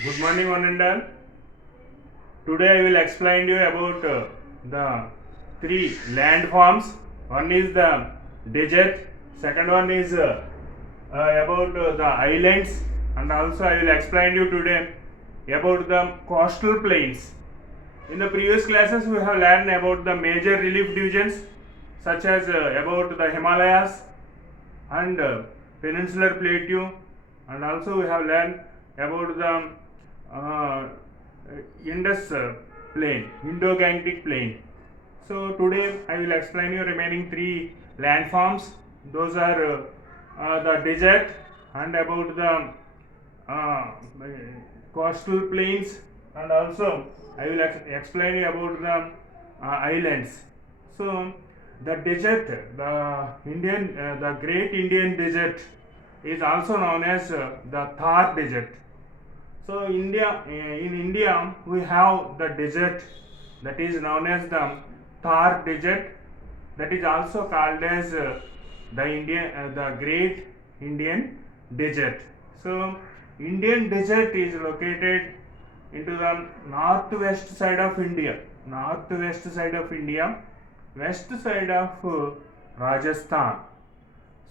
Good morning, one and all. Today I will explain you about the three landforms. One is the desert. Second one is about the islands, and also I will explain you today about the coastal plains. In the previous classes, we have learned about the major relief divisions, such as about the Himalayas and peninsular plateau, and also we have learned about the uh, Indus plain, Indo-Gangetic plain. So today I will explain you remaining three landforms. Those are the desert and about the uh, coastal plains, and also I will explain you about the islands. So the desert, the Great Indian Desert, is also known as the Thar Desert. So in India, we have the desert that is known as the Thar Desert, that is also called as the Great Indian Desert. So Indian Desert is located into the northwest side of India, west side of Rajasthan.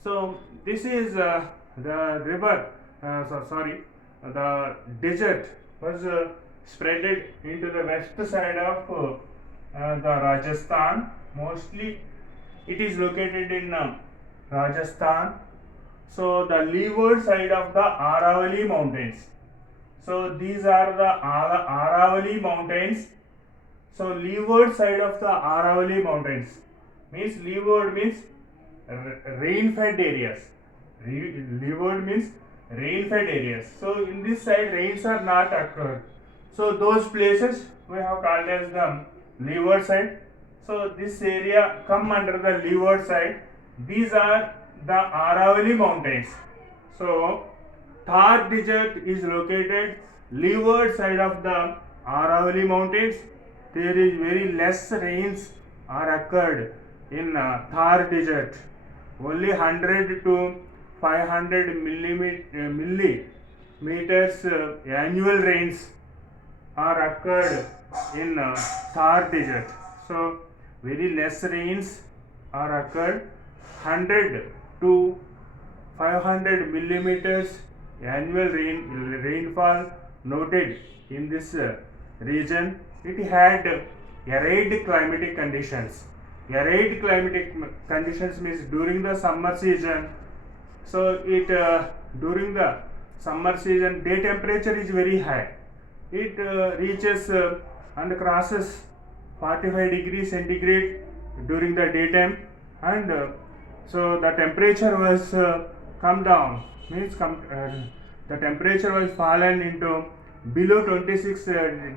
So this is the river. Sorry, the desert was spreaded into the west side of the Rajasthan. Mostly, it is located in Rajasthan. So the leeward side of the Aravalli Mountains. So these are the Aravalli Mountains. So leeward side of the Aravalli Mountains means leeward means rain-fed areas. Leeward means rain-fed areas. So in this side rains are not occurred. So those places we have called as the leeward side. So this area come under the leeward side. These are the Aravalli Mountains. So Thar Desert is located leeward side of the Aravalli Mountains. There is very less rains are occurred in Thar Desert. Only 100 to 500 millimeters annual rains are occurred in Thar Desert. So very less rains are occurred. 100 to 500 millimeters annual rainfall noted in this region. It had arid climatic conditions. Arid climatic conditions means during the summer season. So it during the summer season, day temperature is very high. It reaches and crosses 45 degrees centigrade during the daytime, and so the temperature was come down, means the temperature was fallen into below 26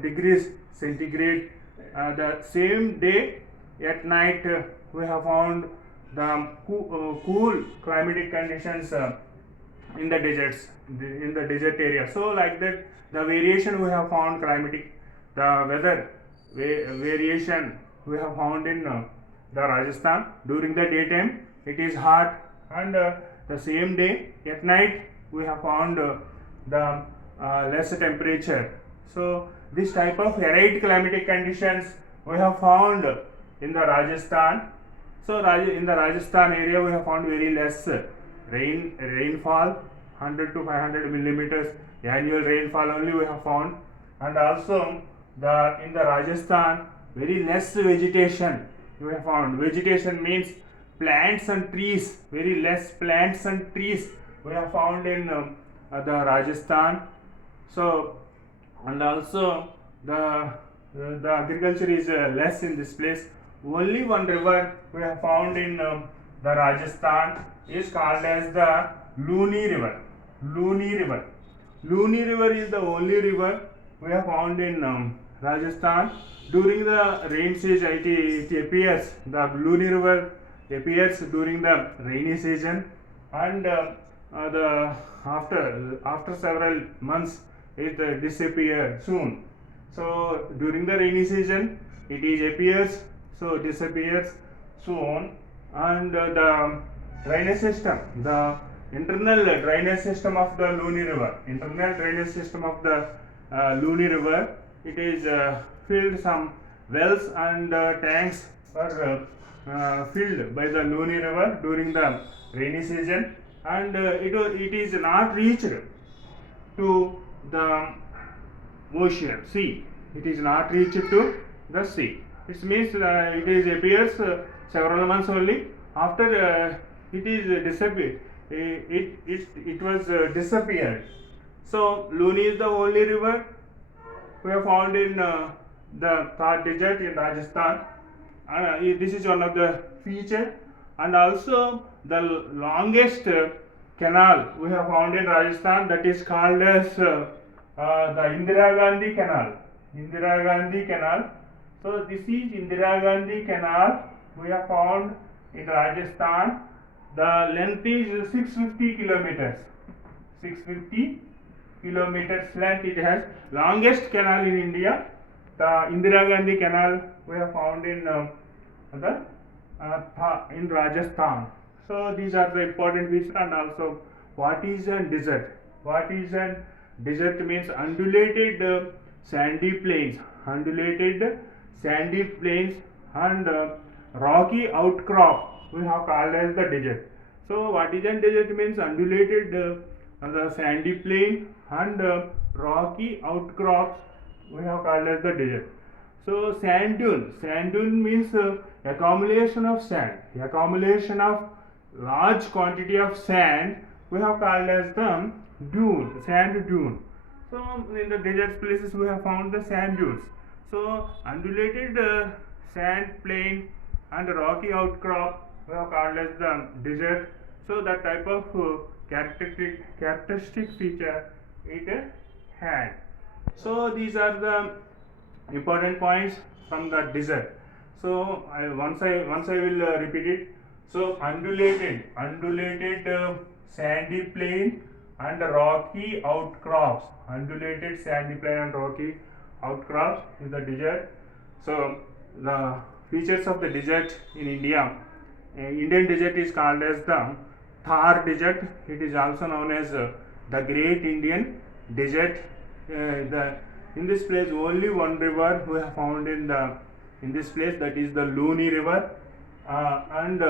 degrees centigrade. The same day at night we have found the cool climatic conditions in the deserts, in the desert area. So like that, the variation we have found climatic, the weather variation we have found in the Rajasthan. During the daytime it is hot, and the same day at night we have found the less temperature. So this type of arid climatic conditions we have found in the Rajasthan. So in the Rajasthan area we have found very less rainfall, 100 to 500 millimeters annual rainfall only we have found, and also in the Rajasthan very less vegetation we have found. Vegetation means plants and trees, very less plants and trees we have found in the Rajasthan. So and also the agriculture is less in this place. Only one river we have found in the Rajasthan is called as the Luni River. Luni River is the only river we have found in Rajasthan. During the rain season, it appears. The Luni River appears during the rainy season, and the after several months it disappears soon. So during the rainy season it is appears, so disappears soon, and the drainage system, the internal drainage system of the Luni River, Luni River. It is filled some wells and tanks were filled by the Luni River during the rainy season, and it is not reached to the ocean sea. It is not reached to the sea. It means it is appears several months only after it is disappeared. It was disappeared. So Luni is the only river we have found in the Thar Desert in Rajasthan. This is one of the feature, and also the longest canal we have found in Rajasthan, that is called as the Indira Gandhi Canal. Indira Gandhi Canal. So this is Indira Gandhi Canal we have found in Rajasthan. The length is 650 kilometers. 650 kilometers length it has. Longest canal in India, the Indira Gandhi Canal we have found in in Rajasthan. So these are the important features. And also, what is a desert? What is a desert? Means undulated sandy plains, undulated sandy plains and rocky outcrop we have called as the desert. So what is a desert? Means undulated the sandy plain and rocky outcrops we have called as the desert. So sand dune means accumulation of sand, accumulation of large quantity of sand we have called as the dune, sand dune. So in the desert places we have found the sand dunes. So undulated sand plain and rocky outcrop we have called as the desert. So that type of characteristic feature it had. So these are the important points from the desert. So once I will repeat it. So undulated sandy plain and rocky outcrops. Undulated sandy plain and rocky outcrops is the desert. So the features of the desert in India. Indian desert is called as the Thar Desert. It is also known as the Great Indian Desert. In this place only one river we have found in this place, that is the Luni River, and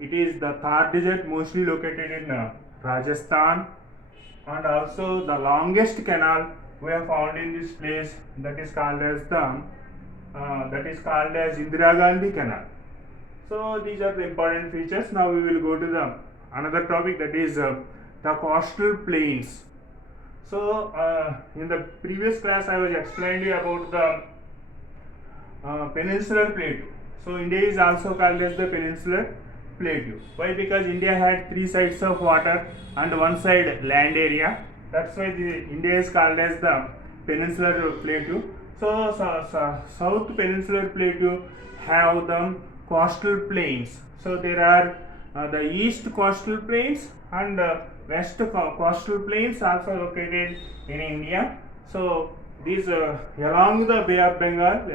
it is the Thar Desert, mostly located in Rajasthan. And also the longest canal we have found in this place, that is called as Indira Gandhi Canal. So these are the important features. Now we will go to the another topic, that is the coastal plains. So in the previous class I was explaining you about the peninsular plateau. So India is also called as the peninsular plateau. Why? Because India had three sides of water and one side land area. That's why India is called as the peninsular plateau. So South Peninsular Plateau have the coastal plains. So there are the east coastal plains and west coastal plains also located in India. So these along the Bay of Bengal,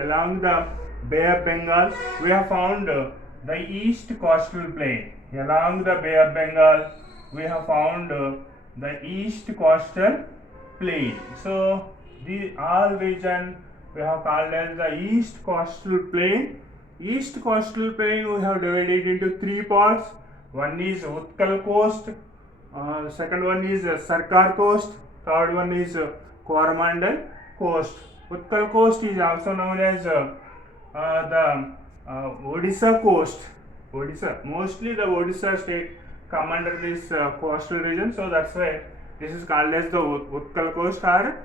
we have found the east coastal plain. Along the Bay of Bengal, we have found the east coastal plain. So the all region we have called as the east coastal plain. East coastal plain we have divided into three parts. One is Utkal coast, second one is Sarkar coast, third one is Coromandel coast. Utkal coast is also known as the Odisha coast. Odisha, mostly the Odisha state come under this coastal region, so that's why this is called as the Utkal coast or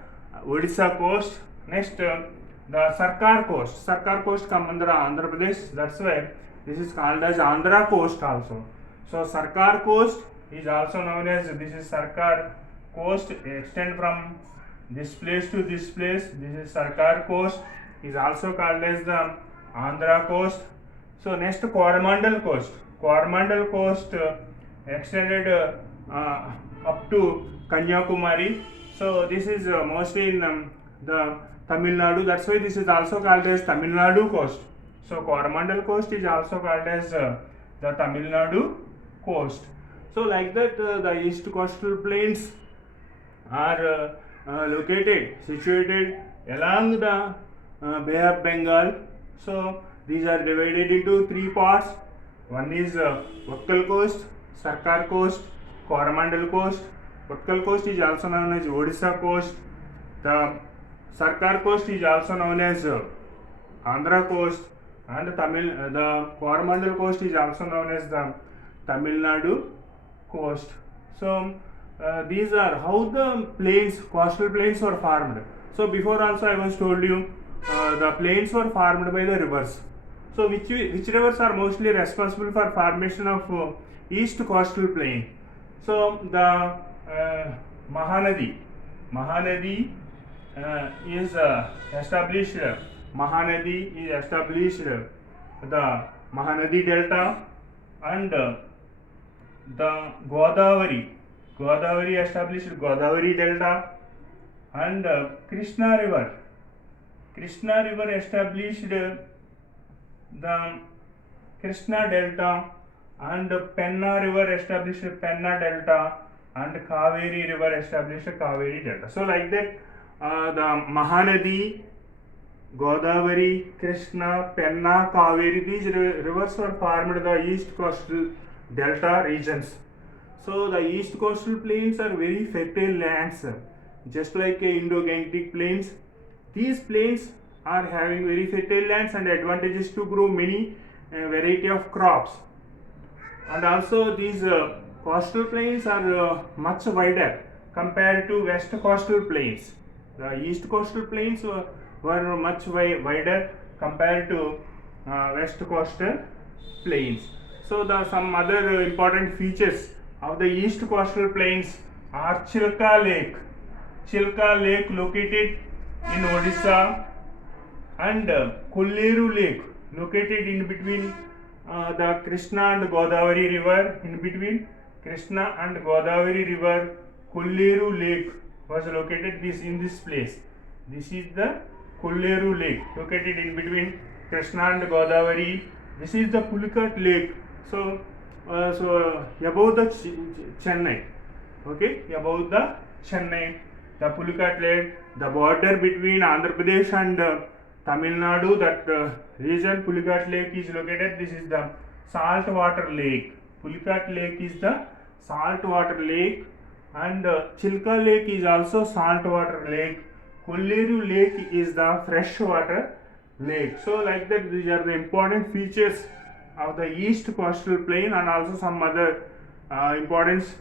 Odisha coast. Next, the Sarkar coast. Sarkar coast come under Andhra Pradesh. That's why this is called as Andhra coast also. So Sarkar coast is also known as, this is Sarkar coast, extend from this place to this place. This is Sarkar coast, is also called as the Andhra coast. So next, Coromandel coast. Coromandel coast extended up to Kanyakumari. So this is mostly in the Tamil Nadu. That's why this is also called as Tamil Nadu coast. So Coromandel coast is also called as the Tamil Nadu coast. So like that, the east coastal plains are situated along the Bay of Bengal. So these are divided into three parts. One is Utkal coast, Sarkar coast, Coromandel coast. Utkal coast is also known as Odisha coast. The Sarkar coast is also known as Andhra coast, and the Coromandel coast is also known as the Tamil Nadu coast. So these are how the coastal plains were formed. So before also I was told you the plains were formed by the rivers. So which rivers are mostly responsible for formation of east coastal plain? So the Mahanadi is established. Mahanadi is established the Mahanadi Delta, and the Godavari established Godavari Delta, and Krishna River established the Krishna Delta, and Penna River established Penna Delta, and Kaveri River established Kaveri Delta. So like that, the Mahanadi, Godavari, Krishna, Penna, Kaveri, these rivers were formed the east coastal delta regions. So the east coastal plains are very fertile lands, just like Indo-Gangetic plains. These plains are having very fertile lands and advantages to grow many variety of crops. And also these coastal plains are much wider compared to west coastal plains. The east coastal plains were much wider compared to west coastal plains. So some other important features of the east coastal plains are Chilka Lake located in Odisha, and Kolleru Lake located in between the Krishna and Godavari river. In between Krishna and Godavari river, Kolleru Lake was located in this place. This is the Kolleru Lake located in between Krishna and Godavari. This is the Pulicat Lake. So above the Chennai, okay, above the Chennai, the Pulicat Lake, the border between Andhra Pradesh and Tamil Nadu, that region Pulicat Lake is located. This is the saltwater lake. Pulicat Lake is the saltwater lake, and Chilka Lake is also saltwater lake. Kolleru Lake is the freshwater lake. So like that, these are the important features of the east coastal plain, and also some other importance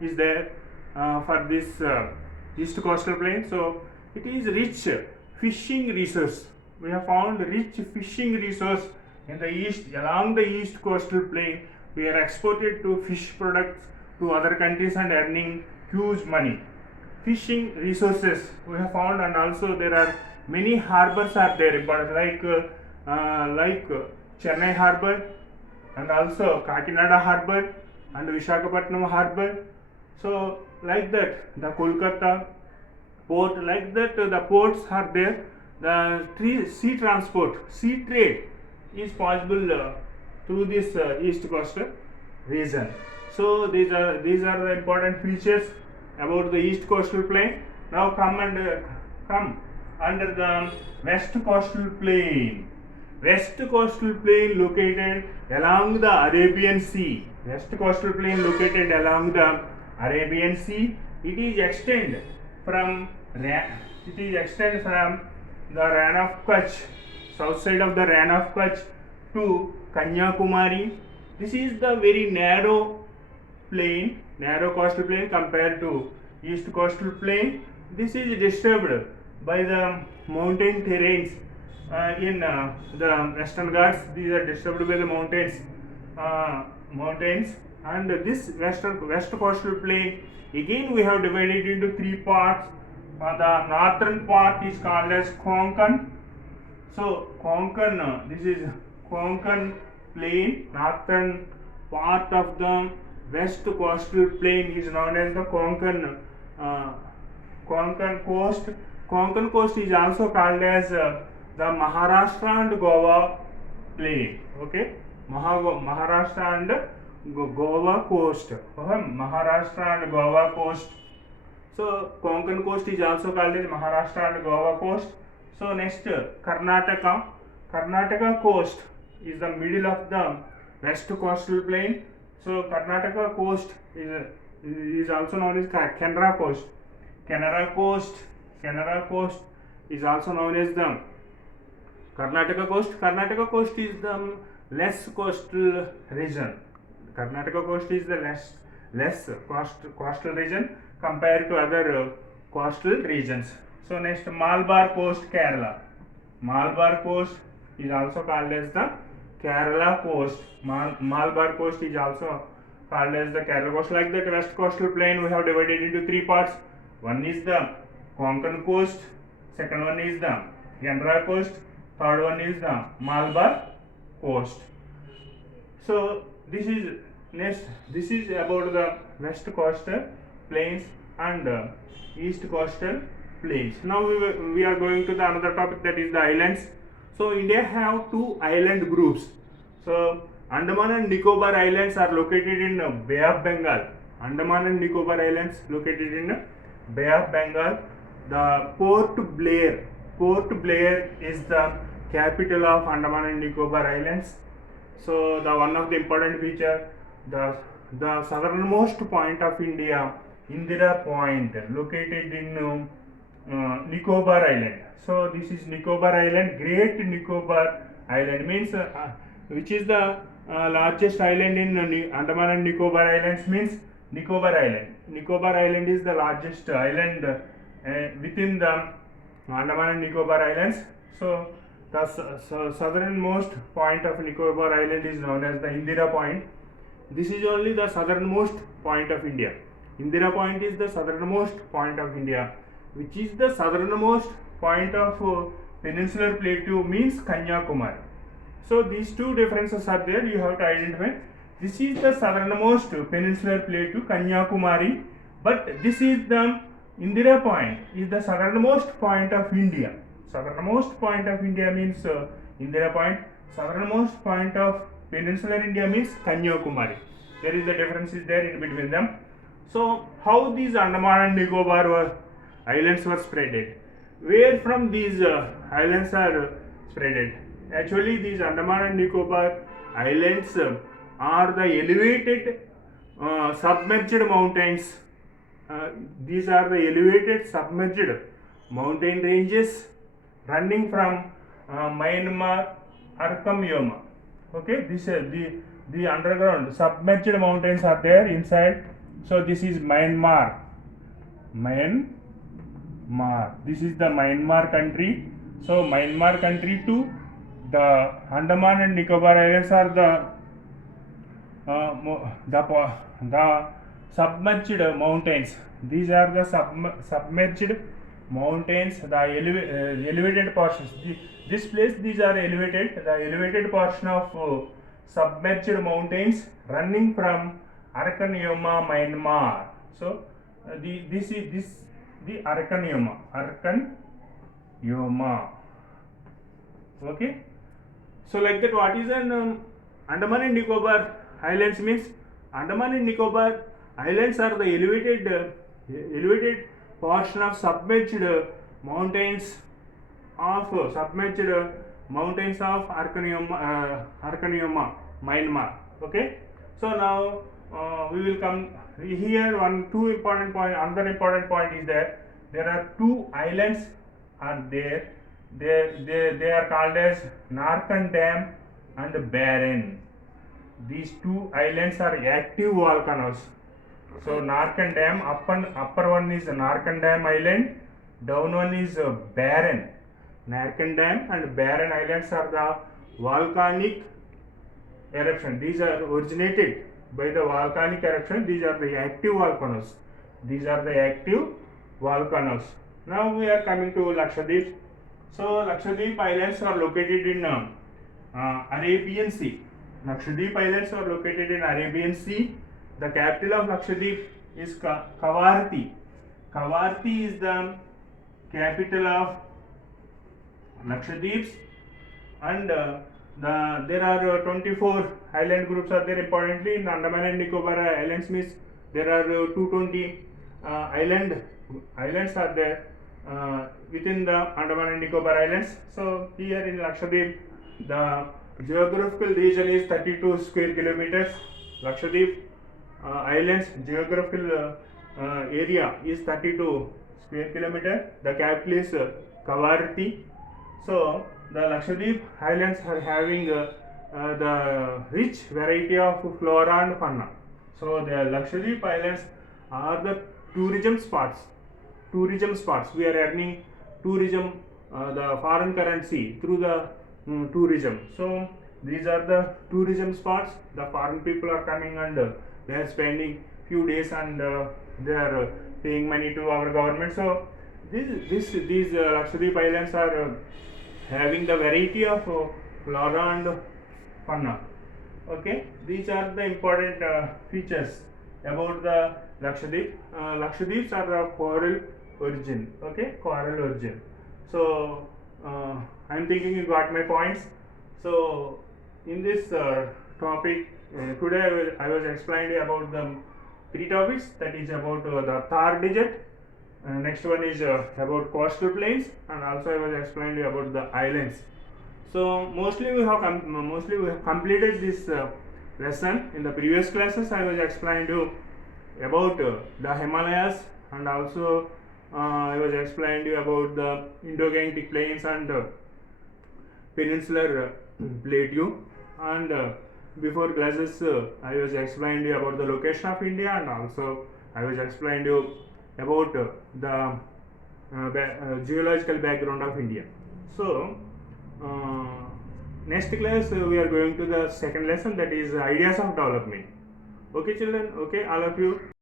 is there for this east coastal plain. So it is rich fishing resource. We have found rich fishing resource in the east, along the east coastal plain. We are exported to fish products to other countries and earning huge money. Fishing resources we have found, and also there are many harbors are there, but like Chennai harbor, and also Kakinada harbor and Visakhapatnam harbor. So like that, the Kolkata port, like that, the ports are there. The sea transport, sea trade is possible through this east coastal region. So these are the important features about the east coastal plain. Now come under the west coastal plain. West coastal plain located along the Arabian Sea. West coastal plain located along the Arabian Sea. It is extend from the Rann of Kutch, south side of the Rann of Kutch, to Kanyakumari. This is the very narrow coastal plain compared to east coastal plain. This is disturbed by the mountain terrains in the Western Ghats. These are disturbed by the mountains, and this west coastal plain again we have divided into three parts. The northern part is called as Konkan. So Konkan, this is Konkan plain. Northern part of the west coastal plain is known as the Konkan coast. Konkan coast is also called as the Maharashtra and Goa plain. Okay, Maharashtra and Goa coast. Maharashtra and Goa coast. So Konkan coast is also called as Maharashtra and Goa coast. So next Karnataka. Karnataka coast is the middle of the west coastal plain. So Karnataka coast is also known as Canara coast. Canara coast is also known as the Karnataka coast. Karnataka coast is the less coastal region. Karnataka coast is the less coastal region compared to other coastal regions. So next Malabar coast, Kerala. Malabar coast is also called as the Kerala coast. Malabar coast is also called as the Kerala coast. Like that west coastal plain we have divided into three parts. One is the Konkan coast, second one is the Canara coast, third one is the Malabar coast. So this is about the west coastal plains and east coastal plains. Now we are going to the another topic, that is the islands. So India have two island groups. So Andaman and Nicobar Islands are located in Bay of Bengal. Andaman and Nicobar Islands located in Bay of Bengal. The Port Blair is the capital of Andaman and Nicobar Islands. So the one of the important feature, the southernmost point of India, Indira Point, located in Nicobar Island. So this is Nicobar Island. Great Nicobar Island means which is the largest island in Andaman and Nicobar Islands means Nicobar Island. Nicobar Island is the largest island within the Andaman and Nicobar Islands. So the southernmost point of Nicobar Island is known as the Indira Point. This is only the southernmost point of India. Indira Point is the southernmost point of India. Which is the southernmost point of peninsular plateau means Kanyakumari. So these two differences are there, you have to identify. This is the southernmost peninsular plateau, Kanyakumari, but this is the Indira Point, is the southernmost point of India. Southernmost point of India means Indira Point. Southernmost point of peninsular India means Kanyakumari. There is the difference is there in between them. So how these Andaman and Nicobar islands were spreaded? Where from these islands are spreaded? Actually, these Andaman and Nicobar islands are the elevated submerged mountains. These are the elevated submerged mountain ranges running from Myanmar, Arkam Yoma. Okay, this the underground submerged mountains are there inside. So this is Myanmar. This is the Myanmar country. So Myanmar country to the Andaman and Nicobar Islands are the submerged mountains. These are the submerged mountains, the elevated portions. This place, these are elevated. The elevated portion of submerged mountains running from Arakan Yoma, Myanmar. So this is the Arakan Yoma. Okay. So like that, what is an Andaman and Nicobar Islands means? Andaman and Nicobar Islands are the elevated portion of submerged mountains of Arakan Yoma, Myanmar. Okay. So now we will come here. Another important point is that there are two islands are there. They are called as Narkan Dam and Barren. These two islands are active volcanoes. So Narkan Dam, upper one is Narkan Dam Island, down one is Barren. Narkan Dam and Barren Islands are the volcanic eruption. These are originated by the volcanic eruption. These are the active volcanoes. Now we are coming to Lakshadweep. So Lakshadweep Islands are located in Arabian Sea. Lakshadweep Islands are located in Arabian Sea. The capital of Lakshadweep is Kavaratti. Kavaratti is the capital of Lakshadweep, and there are 24 island groups are there. Importantly, in Andaman and Nicobar Islands means there are 220 island islands are there within the Andaman and Nicobar Islands. So here in Lakshadweep, the geographical region is 32 square kilometers. Lakshadweep Islands geographical area is 32 square kilometer. The capital is Kavarthi. So the Lakshadweep Islands are having the rich variety of flora and fauna. So the Lakshadweep Islands are the tourism spots. Tourism spots. We are earning tourism, the foreign currency through the tourism. So these are the tourism spots. The foreign people are coming and they are spending few days and they are paying money to our government. So these Lakshadweep Islands are having the variety of flora and fauna. Okay, these are the important features about the Lakshadweep. Lakshadweeps are of coral origin. Okay, coral origin. So I'm thinking you got my points. So in this topic today I was explaining about the three topics, that is about the Thar Desert. Next one is about coastal plains, and also I was explaining about the islands. So mostly we have completed this lesson. In the previous classes I was explaining you about the Himalayas, and also I was explaining you about the Indo-Gangetic plains and peninsular plateau. And before classes I was explaining you about the location of India, and also I was explaining you about the geological background of India. So next class we are going to the second lesson, that is ideas of development. Okay children, okay all of you.